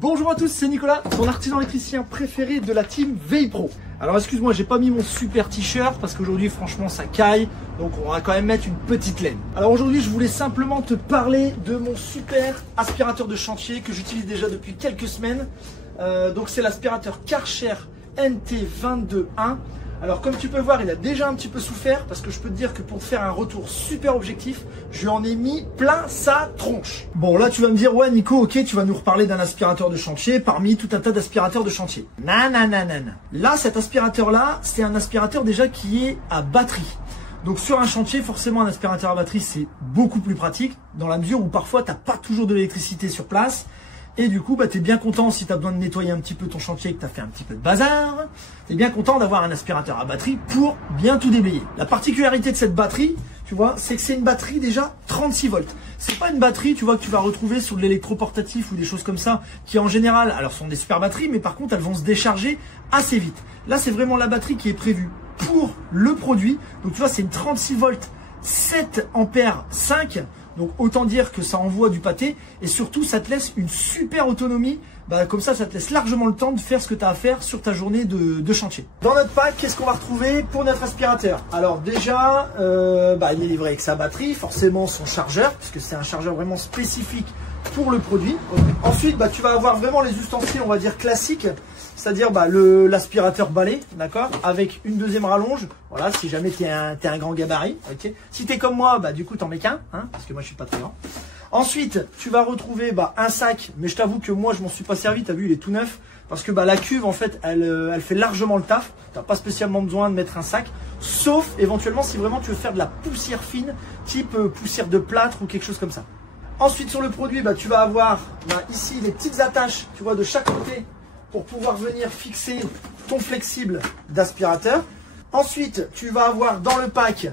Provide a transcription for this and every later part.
Bonjour à tous, c'est Nicolas, ton artisan électricien préféré de la team VeilPro. Alors excuse-moi, j'ai pas mis mon super t-shirt parce qu'aujourd'hui franchement ça caille, donc on va quand même mettre une petite laine. Alors aujourd'hui je voulais simplement te parler de mon super aspirateur de chantier que j'utilise déjà depuis quelques semaines. Donc c'est l'aspirateur Karcher NT221. Alors comme tu peux voir, il a déjà un petit peu souffert parce que je peux te dire que pour te faire un retour super objectif, je lui en ai mis plein sa tronche. Bon là tu vas me dire, ouais Nico, ok, tu vas nous reparler d'un aspirateur de chantier parmi tout un tas d'aspirateurs de chantier. Non. Là cet aspirateur là, c'est un aspirateur déjà qui est à batterie. Donc sur un chantier, forcément un aspirateur à batterie c'est beaucoup plus pratique dans la mesure où parfois tu n'as pas toujours de l'électricité sur place. Et du coup, tu es bien content si tu as besoin de nettoyer un petit peu ton chantier et que tu as fait un petit peu de bazar. Tu es bien content d'avoir un aspirateur à batterie pour bien tout déblayer. La particularité de cette batterie, tu vois, c'est que c'est une batterie déjà 36 volts. C'est pas une batterie, tu vois, que tu vas retrouver sur de l'électroportatif ou des choses comme ça, qui en général, alors sont des super batteries, mais par contre, elles vont se décharger assez vite. Là, c'est vraiment la batterie qui est prévue pour le produit. Donc, tu vois, c'est une 36 volts, 7 ampères 5. Donc autant dire que ça envoie du pâté et surtout ça te laisse une super autonomie. Comme ça te laisse largement le temps de faire ce que tu as à faire sur ta journée de chantier. Dans notre pack, qu'est-ce qu'on va retrouver pour notre aspirateur? Alors déjà, il est livré avec sa batterie, forcément son chargeur, puisque c'est un chargeur vraiment spécifique pour le produit. Ensuite, tu vas avoir vraiment les ustensiles, on va dire classiques, c'est-à-dire l'aspirateur balai, d'accord, avec une deuxième rallonge. Voilà, si jamais tu es un grand gabarit, ok. Si tu es comme moi, du coup, t'en mets qu'un, hein, parce que moi, je suis pas très grand. Ensuite, tu vas retrouver un sac, mais je t'avoue que moi, je m'en suis pas servi. Tu as vu, il est tout neuf, parce que la cuve, en fait, elle fait largement le taf. Tu n'as pas spécialement besoin de mettre un sac, sauf éventuellement si vraiment tu veux faire de la poussière fine, type poussière de plâtre ou quelque chose comme ça. Ensuite, sur le produit, tu vas avoir ici les petites attaches, tu vois, de chaque côté, pour pouvoir venir fixer ton flexible d'aspirateur. Ensuite, tu vas avoir dans le pack,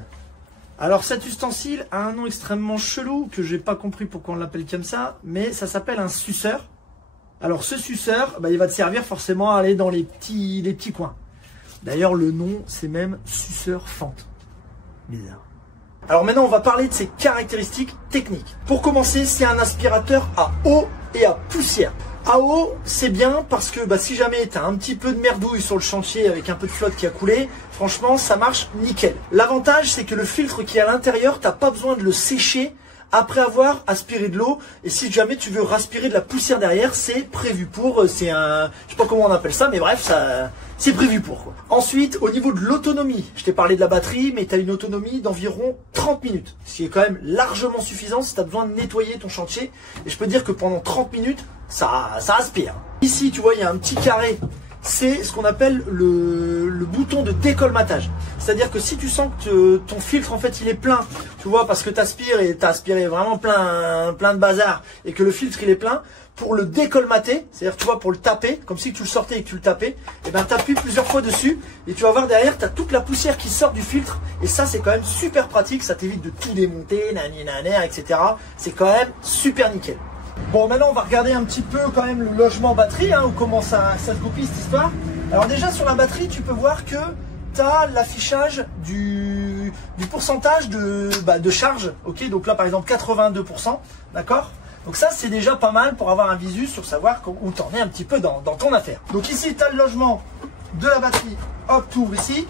alors cet ustensile a un nom extrêmement chelou que j'ai pas compris pourquoi on l'appelle comme ça, mais ça s'appelle un suceur. Alors ce suceur, il va te servir forcément à aller dans les petits coins. D'ailleurs le nom c'est même suceur fente. Bizarre. Alors maintenant on va parler de ses caractéristiques techniques. Pour commencer, c'est un aspirateur à eau et à poussière. À eau, c'est bien parce que si jamais tu as un petit peu de merdouille sur le chantier avec un peu de flotte qui a coulé, franchement, ça marche nickel. L'avantage, c'est que le filtre qui est à l'intérieur, tu n'as pas besoin de le sécher après avoir aspiré de l'eau. Et si jamais tu veux raspirer de la poussière derrière, c'est prévu pour. C'est un, je sais pas comment on appelle ça, mais bref, ça, c'est prévu pour quoi. Ensuite, au niveau de l'autonomie, je t'ai parlé de la batterie, mais tu as une autonomie d'environ 30 minutes. Ce qui est quand même largement suffisant si tu as besoin de nettoyer ton chantier. Et je peux te dire que pendant 30 minutes, ça aspire. Ici, tu vois, il y a un petit carré. C'est ce qu'on appelle le bouton de décolmatage. C'est-à-dire que si tu sens que ton filtre en fait il est plein, tu vois, parce que tu aspires et tu as aspiré vraiment plein de bazar et que le filtre il est plein, pour le décolmater, c'est-à-dire tu vois pour le taper, comme si tu le sortais et que tu le tapais, et tu appuies plusieurs fois dessus et tu vas voir derrière, tu as toute la poussière qui sort du filtre et ça c'est quand même super pratique, ça t'évite de tout démonter, etc. C'est quand même super nickel. Bon, maintenant on va regarder un petit peu quand même le logement batterie, ou comment ça se goupille cette histoire. Alors déjà sur la batterie, tu peux voir que tu as l'affichage du pourcentage de charge. Ok, donc là par exemple 82%, d'accord. Donc ça c'est déjà pas mal pour avoir un visu sur savoir où tu en es un petit peu dans ton affaire. Donc ici tu as le logement de la batterie, hop, tu ouvres ici.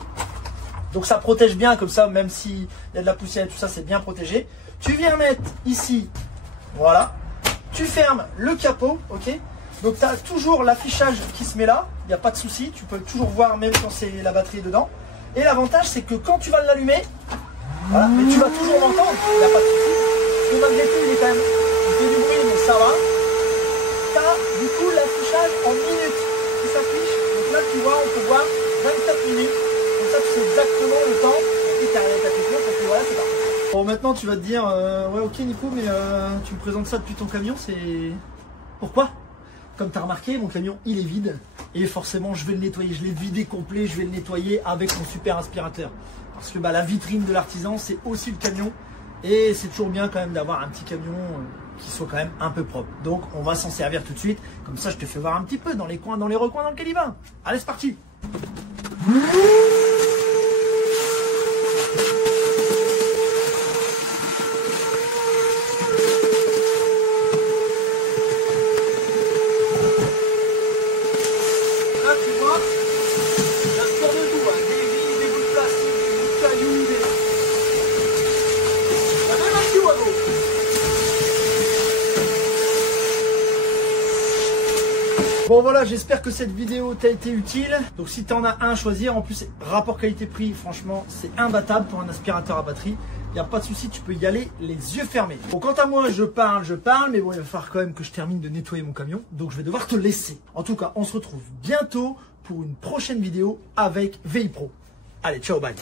Donc ça protège bien comme ça, même s'il y a de la poussière et tout ça, c'est bien protégé. Tu viens mettre ici, voilà. Tu fermes le capot, ok. Donc tu as toujours l'affichage qui se met là, il n'y a pas de souci, tu peux toujours voir même quand c'est la batterie dedans. Et l'avantage c'est que quand tu vas l'allumer, voilà, mais tu vas toujours l'entendre, il n'y a pas de souci. Le malgré tout il est quand même, il fait du bruit mais ça va. Tu as du coup l'affichage en minutes qui s'affiche. Donc là tu vois, on peut voir 24 minutes. Donc ça tu sais exactement le temps et tu arrives à ta technique, donc voilà c'est parti. Bon, maintenant tu vas te dire, ouais ok Nico, mais tu me présentes ça depuis ton camion, c'est... Pourquoi? Comme tu as remarqué, mon camion il est vide et forcément je vais le nettoyer, je l'ai vidé complet, je vais le nettoyer avec mon super aspirateur. Parce que la vitrine de l'artisan c'est aussi le camion et c'est toujours bien quand même d'avoir un petit camion qui soit quand même un peu propre. Donc on va s'en servir tout de suite, comme ça je te fais voir un petit peu dans les coins, dans les recoins dans lesquels il va. Allez c'est parti. Bon voilà, j'espère que cette vidéo t'a été utile. Donc si tu en as un à choisir, en plus rapport qualité-prix, franchement c'est imbattable pour un aspirateur à batterie. Il n'y a pas de souci, tu peux y aller les yeux fermés. Bon, quant à moi, je parle, mais bon, il va falloir quand même que je termine de nettoyer mon camion. Donc je vais devoir te laisser. En tout cas, on se retrouve bientôt pour une prochaine vidéo avec VI Pro. Allez, ciao, bye.